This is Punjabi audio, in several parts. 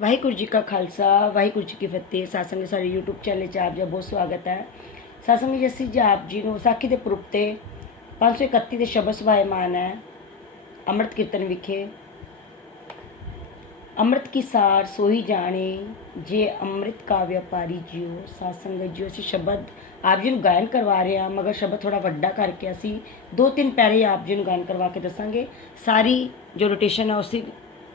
ਵਾਹਿਗੁਰੂ ਜੀ ਕਾ ਖਾਲਸਾ, ਵਾਹਿਗੁਰੂ ਜੀ ਕੀ ਫਤਿਹ। ਸਾਸੰਗ ਸਾਡੇ YouTube ਚੈਨਲ 'ਚ ਆਪ ਜੀ ਦਾ ਬਹੁਤ ਸਵਾਗਤ ਹੈ। ਸਾਸੰਗ ਜੀ, ਅਸੀਂ ਜੀ ਆਪ ਜੀ ਨੂੰ ਵਿਸਾਖੀ ਦੇ ਪੁਰਬ ਤੇ 531 ਦੇ ਸ਼ਬਦ ਸਵਾਇਮਾਨ ਹੈ। ਅੰਮ੍ਰਿਤ ਕੀਰਤਨ ਵਿਖੇ, ਅੰਮ੍ਰਿਤ ਕੀ ਸਾਰ ਸੋਈ ਜਾਣੇ, ਜੇ ਅੰਮ੍ਰਿਤ ਕਾ ਵਪਾਰੀ ਜਿਉ। ਸਾਸੰਗ ਜੀ, ਅਸੀਂ ਸ਼ਬਦ ਆਪ ਜੀ ਨੂੰ ਗਾਇਨ ਕਰਵਾ ਰਹੇ ਹਾਂ, ਮਗਰ ਸ਼ਬਦ ਥੋੜਾ ਵੱਡਾ ਕਰਕੇ ਅਸੀਂ ਦੋ ਤਿੰਨ ਪੈਰੇ ਆਪ ਜੀ ਨੂੰ ਗਾਇਨ ਕਰਵਾ ਕੇ ਦੱਸਾਂਗੇ। ਸਾਰੀ ਜੋ ਰੋਟੇਸ਼ਨ ਹੈ, ਉਸੇ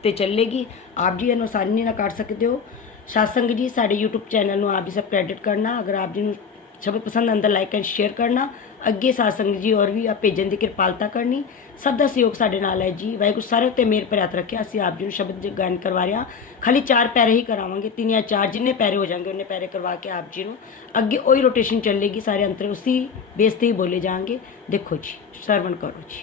ਤੇ ਚੱਲੇਗੀ। ਆਪ ਜੀ ਇਹਨੂੰ ਆਸਾਨੀ ਨਾਲ ਕੱਢ ਸਕਦੇ ਹੋ। ਸਾਸੰਗ ਜੀ, ਸਾਡੇ YouTube ਚੈਨਲ ਨੂੰ ਆਪ ਜੀ ਸਭ ਕ੍ਰੈਡਿਟ ਕਰਨਾ। ਅਗਰ ਆਪ ਜੀ ਨੂੰ ਸ਼ਬਦ ਪਸੰਦ ਆਉਂਦਾ ਲਾਈਕ ਐਂਡ ਸ਼ੇਅਰ ਕਰਨਾ। ਅੱਗੇ ਸਾਸੰਗ ਜੀ ਔਰ ਵੀ ਆ, ਭੇਜਣ ਦੀ ਕਿਰਪਾਲਤਾ ਕਰਨੀ। ਸਭ ਦਾ ਸਹਿਯੋਗ ਸਾਡੇ ਨਾਲ ਹੈ ਜੀ। ਵਾਹਿਗੁਰੂ ਸਾਰੇ ਉੱਤੇ ਮੇਰ ਪ੍ਰਿਆਤ ਰੱਖਿਆ। ਅਸੀਂ ਆਪ ਜੀ ਨੂੰ ਸ਼ਬਦ ਗਾਇਨ ਕਰਵਾ ਰਹੇ ਹਾਂ। ਖਾਲੀ ਚਾਰ ਪੈਰੇ ਹੀ ਕਰਾਵਾਂਗੇ। ਤਿੰਨ ਜਾਂ ਚਾਰ ਜਿੰਨੇ ਪੈਰੇ ਹੋ ਜਾਣਗੇ, ਉਹਨੇ ਪੈਰੇ ਕਰਵਾ ਕੇ ਆਪ ਜੀ ਨੂੰ ਅੱਗੇ ਉਹੀ ਰੋਟੇਸ਼ਨ ਚੱਲੇਗੀ। ਸਾਰੇ ਅੰਤਰ ਉਸੇ ਬੇਸ ਤੇ ਹੀ ਬੋਲੇ ਜਾਣਗੇ। ਦੇਖੋ ਜੀ, ਸਰਵਣ ਕਰੋ ਜੀ।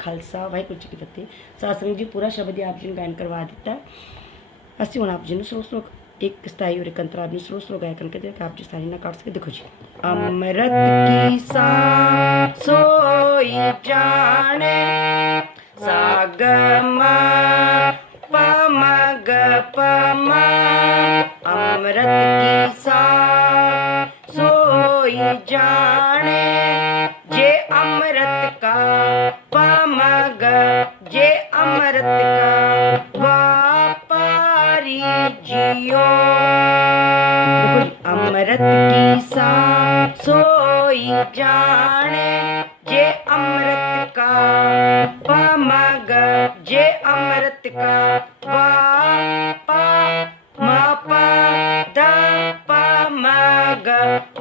ਕਾ ਖਾਲਸਾ ਵਾਹਿਗੁਰੂ ਜੀ ਕੀ ਫਤਿਹ ਸਾਸੰਗ ਜੀ ਪੂਰਾ ਸ਼ਬਦ ਹੀ ਆਪ ਜੀ ਨੂੰ ਗਾਇਨ ਕਰਵਾ ਦਿੱਤਾ ਅਸੀਂ ਹੁਣ ਆਪ ਜੀ ਨੂੰ ਸਲੋ ਸਲੋ ਇੱਕ ਸਤਾਈ ਔਰ ਇੱਕ ਅੰਤਰਾ ਆਪ ਜੀ ਨੂੰ ਸਲੋ ਸਲੋ ਗਾਇਨ ਕਰਕੇ ਦੇ ਆਪ ਜੀ ਸਾਰੀ ਨਾ ਕੱਟ ਸਕੇ ਦੇਖੋ ਜੀ ਅੰਮ੍ਰਿਤ ਕੀ ਸਾ ਸੋਈ Bye.